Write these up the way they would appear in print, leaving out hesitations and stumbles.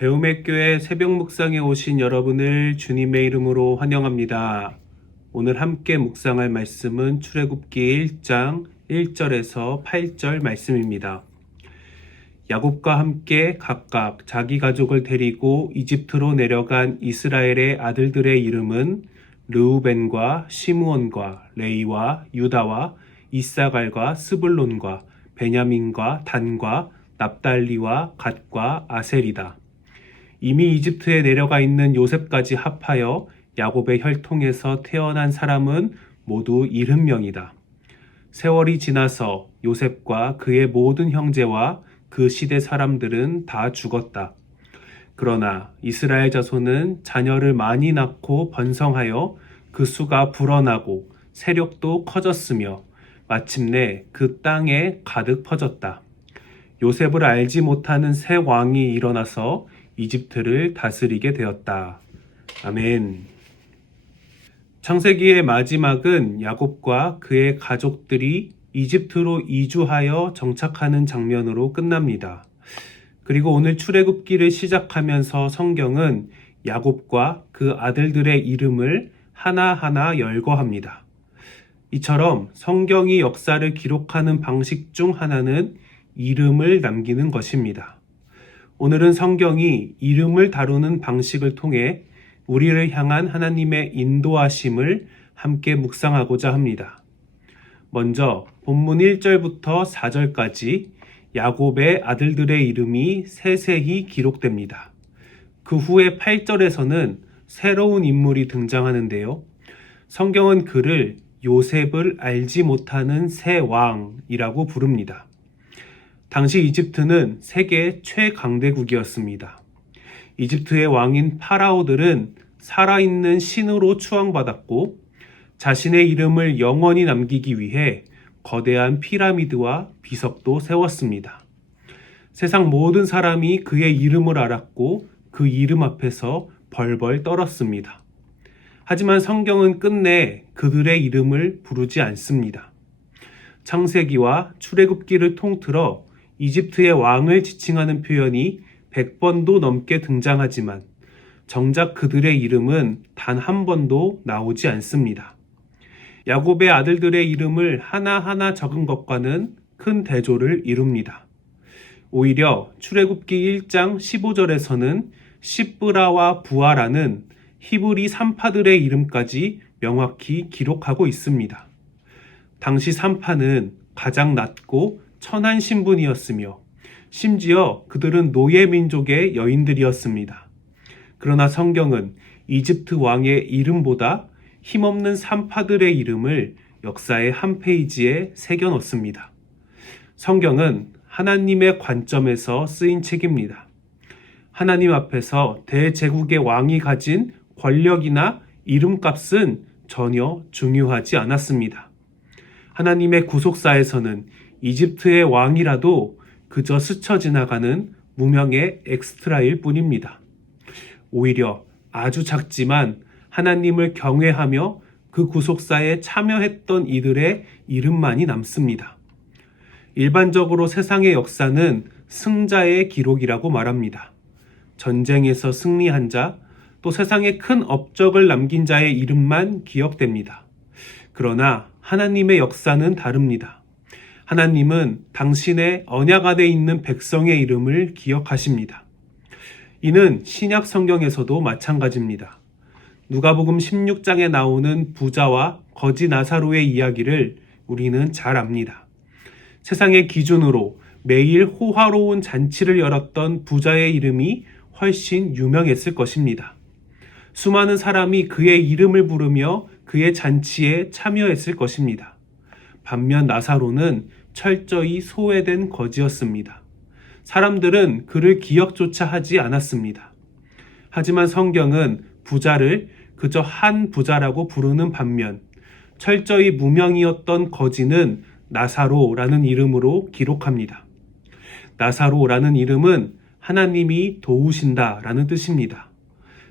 배움의 교회 새벽 묵상에 오신 여러분을 주님의 이름으로 환영합니다. 오늘 함께 묵상할 말씀은 출애굽기 1장 1절에서 8절 말씀입니다. 야곱과 함께 각각 자기 가족을 데리고 이집트로 내려간 이스라엘의 아들들의 이름은 르우벤과 시므온과 레이와 유다와 이사갈과 스불론과 베냐민과 단과 납달리와 갓과 아셀이다. 이미 이집트에 내려가 있는 요셉까지 합하여 야곱의 혈통에서 태어난 사람은 모두 70명이다. 세월이 지나서 요셉과 그의 모든 형제와 그 시대 사람들은 다 죽었다. 그러나 이스라엘 자손은 자녀를 많이 낳고 번성하여 그 수가 불어나고 세력도 커졌으며 마침내 그 땅에 가득 퍼졌다. 요셉을 알지 못하는 새 왕이 일어나서 이집트를 다스리게 되었다. 아멘. 창세기의 마지막은 야곱과 그의 가족들이 이집트로 이주하여 정착하는 장면으로 끝납니다. 그리고 오늘 출애굽기를 시작하면서 성경은 야곱과 그 아들들의 이름을 하나하나 열거합니다. 이처럼 성경이 역사를 기록하는 방식 중 하나는 이름을 남기는 것입니다. 오늘은 성경이 이름을 다루는 방식을 통해 우리를 향한 하나님의 인도하심을 함께 묵상하고자 합니다. 먼저 본문 1절부터 4절까지 야곱의 아들들의 이름이 세세히 기록됩니다. 그 후에 8절에서는 새로운 인물이 등장하는데요. 성경은 그를 요셉을 알지 못하는 새 왕이라고 부릅니다. 당시 이집트는 세계 최강대국이었습니다. 이집트의 왕인 파라오들은 살아있는 신으로 추앙받았고 자신의 이름을 영원히 남기기 위해 거대한 피라미드와 비석도 세웠습니다. 세상 모든 사람이 그의 이름을 알았고 그 이름 앞에서 벌벌 떨었습니다. 하지만 성경은 끝내 그들의 이름을 부르지 않습니다. 창세기와 출애굽기를 통틀어 이집트의 왕을 지칭하는 표현이 100번도 넘게 등장하지만 정작 그들의 이름은 단 한 번도 나오지 않습니다. 야곱의 아들들의 이름을 하나하나 적은 것과는 큰 대조를 이룹니다. 오히려 출애굽기 1장 15절에서는 시브라와 부아라는 히브리 산파들의 이름까지 명확히 기록하고 있습니다. 당시 산파는 가장 낮고 천한 신분이었으며 심지어 그들은 노예 민족의 여인들이었습니다. 그러나 성경은 이집트 왕의 이름보다 힘없는 산파들의 이름을 역사의 한 페이지에 새겨 넣습니다. 성경은 하나님의 관점에서 쓰인 책입니다. 하나님 앞에서 대제국의 왕이 가진 권력이나 이름값은 전혀 중요하지 않았습니다. 하나님의 구속사에서는 이집트의 왕이라도 그저 스쳐 지나가는 무명의 엑스트라일 뿐입니다. 오히려 아주 작지만 하나님을 경외하며 그 구속사에 참여했던 이들의 이름만이 남습니다. 일반적으로 세상의 역사는 승자의 기록이라고 말합니다. 전쟁에서 승리한 자, 또 세상에 큰 업적을 남긴 자의 이름만 기억됩니다. 그러나 하나님의 역사는 다릅니다. 하나님은 당신의 언약 안에 있는 백성의 이름을 기억하십니다. 이는 신약 성경에서도 마찬가지입니다. 누가복음 16장에 나오는 부자와 거지 나사로의 이야기를 우리는 잘 압니다. 세상의 기준으로 매일 호화로운 잔치를 열었던 부자의 이름이 훨씬 유명했을 것입니다. 수많은 사람이 그의 이름을 부르며 그의 잔치에 참여했을 것입니다. 반면 나사로는 철저히 소외된 거지였습니다. 사람들은 그를 기억조차 하지 않았습니다. 하지만 성경은 부자를 그저 한 부자라고 부르는 반면 철저히 무명이었던 거지는 나사로라는 이름으로 기록합니다. 나사로라는 이름은 하나님이 도우신다라는 뜻입니다.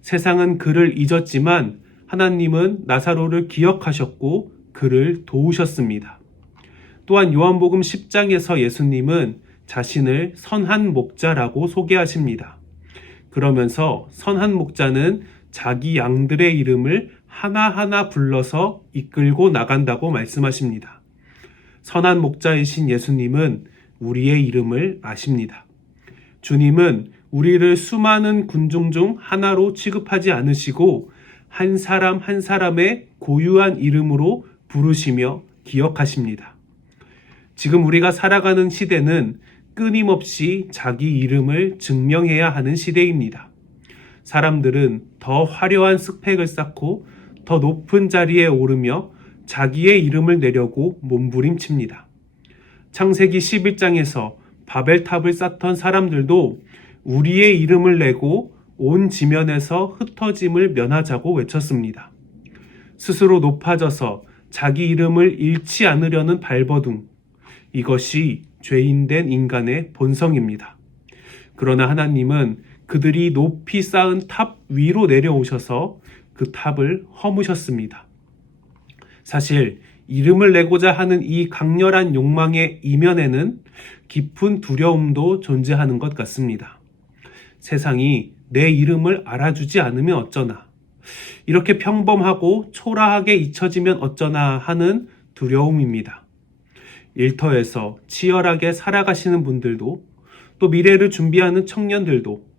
세상은 그를 잊었지만 하나님은 나사로를 기억하셨고 그를 도우셨습니다. 또한 요한복음 10장에서 예수님은 자신을 선한 목자라고 소개하십니다. 그러면서 선한 목자는 자기 양들의 이름을 하나하나 불러서 이끌고 나간다고 말씀하십니다. 선한 목자이신 예수님은 우리의 이름을 아십니다. 주님은 우리를 수많은 군중 중 하나로 취급하지 않으시고 한 사람 한 사람의 고유한 이름으로 부르시며 기억하십니다. 지금 우리가 살아가는 시대는 끊임없이 자기 이름을 증명해야 하는 시대입니다. 사람들은 더 화려한 스펙을 쌓고 더 높은 자리에 오르며 자기의 이름을 내려고 몸부림칩니다. 창세기 11장에서 바벨탑을 쌓던 사람들도 우리의 이름을 내고 온 지면에서 흩어짐을 면하자고 외쳤습니다. 스스로 높아져서 자기 이름을 잃지 않으려는 발버둥, 이것이 죄인된 인간의 본성입니다. 그러나 하나님은 그들이 높이 쌓은 탑 위로 내려오셔서 그 탑을 허무셨습니다. 사실 이름을 내고자 하는 이 강렬한 욕망의 이면에는 깊은 두려움도 존재하는 것 같습니다. 세상이 내 이름을 알아주지 않으면 어쩌나, 이렇게 평범하고 초라하게 잊혀지면 어쩌나 하는 두려움입니다. 일터에서 치열하게 살아가시는 분들도, 또 미래를 준비하는 청년들도,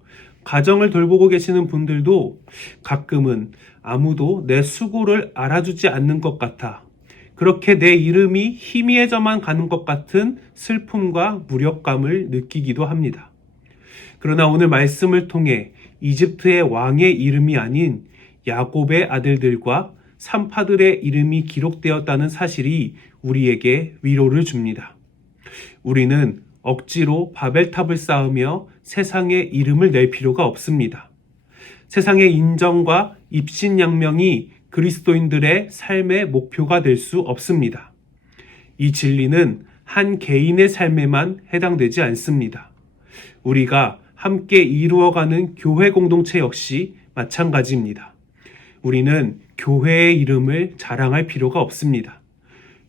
가정을 돌보고 계시는 분들도 가끔은 아무도 내 수고를 알아주지 않는 것 같아 그렇게 내 이름이 희미해져만 가는 것 같은 슬픔과 무력감을 느끼기도 합니다. 그러나 오늘 말씀을 통해 이집트의 왕의 이름이 아닌 야곱의 아들들과 산파들의 이름이 기록되었다는 사실이 우리에게 위로를 줍니다. 우리는 억지로 바벨탑을 쌓으며 세상에 이름을 낼 필요가 없습니다. 세상의 인정과 입신양명이 그리스도인들의 삶의 목표가 될 수 없습니다. 이 진리는 한 개인의 삶에만 해당되지 않습니다. 우리가 함께 이루어가는 교회 공동체 역시 마찬가지입니다. 우리는 교회의 이름을 자랑할 필요가 없습니다.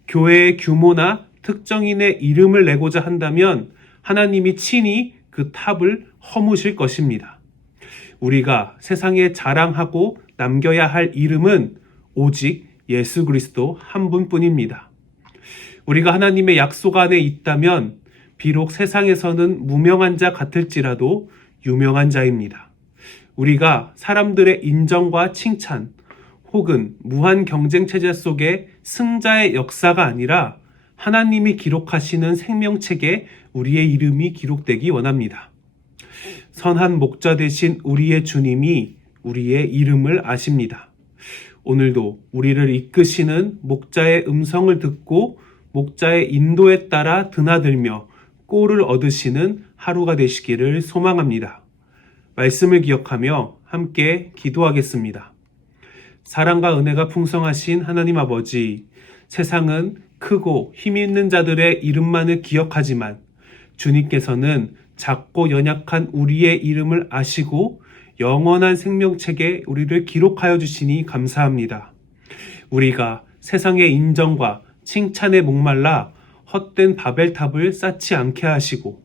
교회의 규모나 특정인의 이름을 내고자 한다면 하나님이 친히 그 탑을 허무실 것입니다. 우리가 세상에 자랑하고 남겨야 할 이름은 오직 예수 그리스도 한 분뿐입니다. 우리가 하나님의 약속 안에 있다면 비록 세상에서는 무명한 자 같을지라도 유명한 자입니다. 우리가 사람들의 인정과 칭찬 혹은 무한 경쟁 체제 속의 승자의 역사가 아니라 하나님이 기록하시는 생명책에 우리의 이름이 기록되기 원합니다. 선한 목자 되신 우리의 주님이 우리의 이름을 아십니다. 오늘도 우리를 이끄시는 목자의 음성을 듣고 목자의 인도에 따라 드나들며 꼴을 얻으시는 하루가 되시기를 소망합니다. 말씀을 기억하며 함께 기도하겠습니다. 사랑과 은혜가 풍성하신 하나님 아버지, 세상은 크고 힘 있는 자들의 이름만을 기억하지만 주님께서는 작고 연약한 우리의 이름을 아시고 영원한 생명책에 우리를 기록하여 주시니 감사합니다. 우리가 세상의 인정과 칭찬에 목말라 헛된 바벨탑을 쌓지 않게 하시고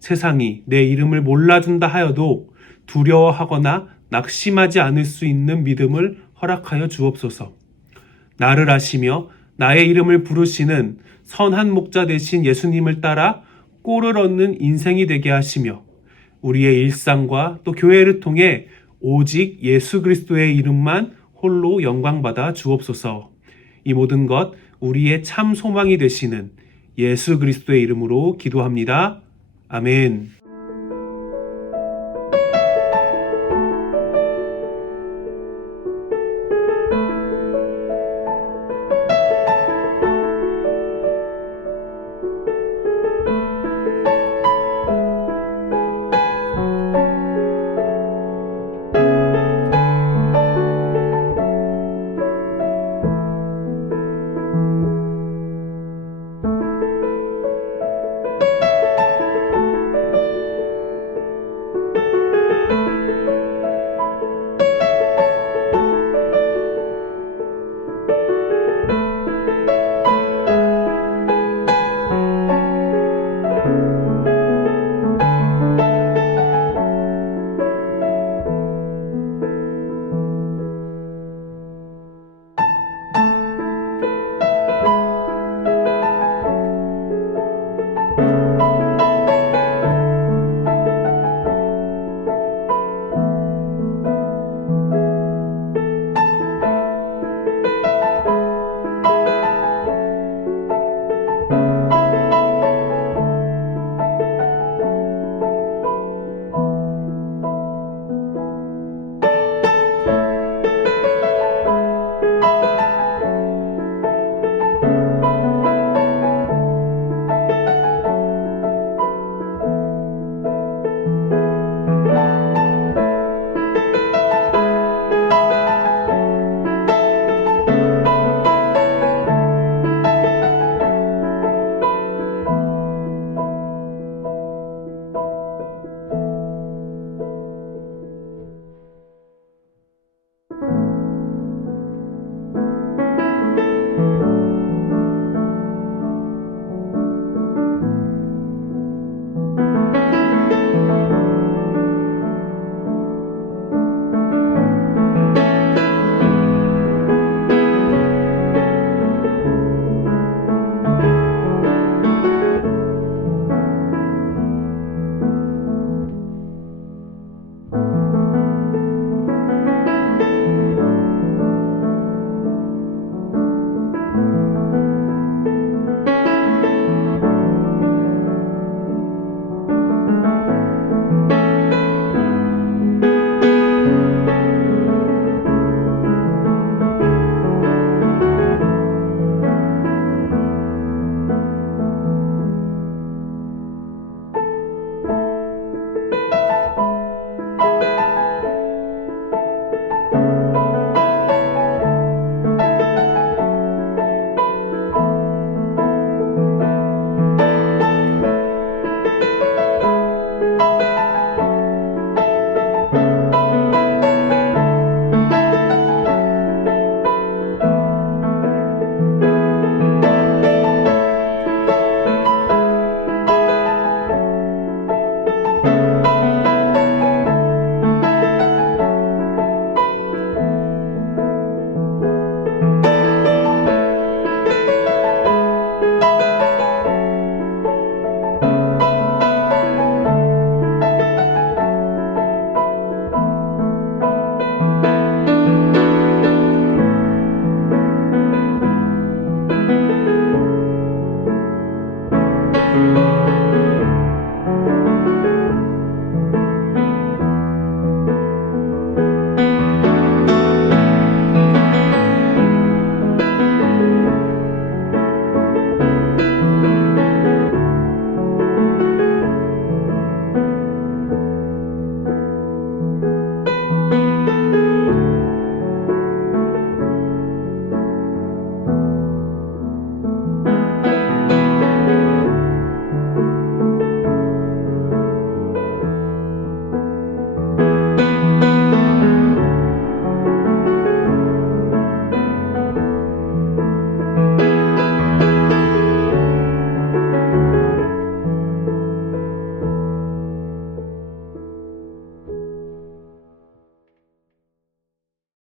세상이 내 이름을 몰라준다 하여도 두려워하거나 낙심하지 않을 수 있는 믿음을 허락하여 주옵소서. 나를 아시며 나의 이름을 부르시는 선한 목자 되신 예수님을 따라 꼴을 얻는 인생이 되게 하시며 우리의 일상과 또 교회를 통해 오직 예수 그리스도의 이름만 홀로 영광받아 주옵소서. 이 모든 것 우리의 참 소망이 되시는 예수 그리스도의 이름으로 기도합니다. 아멘.